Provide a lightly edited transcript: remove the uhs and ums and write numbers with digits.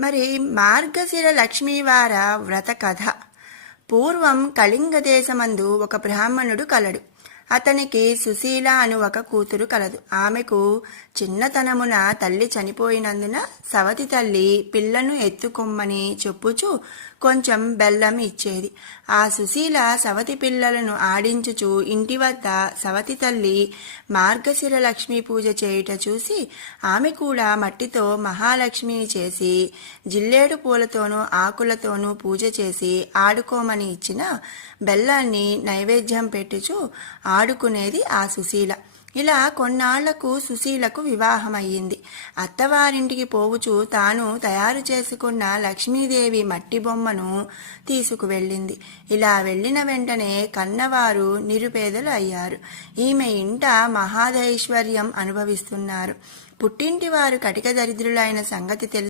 మరి మార్గశిర లక్ష్మీవార వ్రత కథ. పూర్వం కళింగ దేశమందు ఒక బ్రాహ్మణుడు కలడు. అతనికి సుశీల అను ఒక కూతురు కలదు. ఆమెకు చిన్నతనమున తల్లి చనిపోయినందున సవతి తల్లి పిల్లను ఎత్తుకొమ్మని చెప్పుచు కొంచెం బెల్లం ఇచ్చేది. ఆ సుశీల సవతి పిల్లలను ఆడించుచు ఇంటి వద్ద సవతి తల్లి మార్గశిర లక్ష్మీ పూజ చేయుట చూసి ఆమె కూడా మట్టితో మహాలక్ష్మిని చేసి జిల్లేడు పూలతోనూ ఆకులతోనూ పూజ చేసి ఆడుకోమని ఇచ్చిన బెల్లాన్ని నైవేద్యం పెట్టుచు ఆడుకునేది ఆ సుశీల. ఇలా కొన్నాళ్లకు సుశీలకు వివాహమయ్యింది. అత్తవారింటికి పోవుచు తాను తయారు చేసుకున్న లక్ష్మీదేవి మట్టి బొమ్మను తీసుకువెళ్ళింది. ఇలా వెళ్ళిన వెంటనే కన్నవారు నిరుపేదలు అయ్యారు. ఈమె ఇంట మహాదైశ్వర్యం అనుభవిస్తున్నారు. పుట్టింటి వారు కటిక దరిద్రులైన సంగతి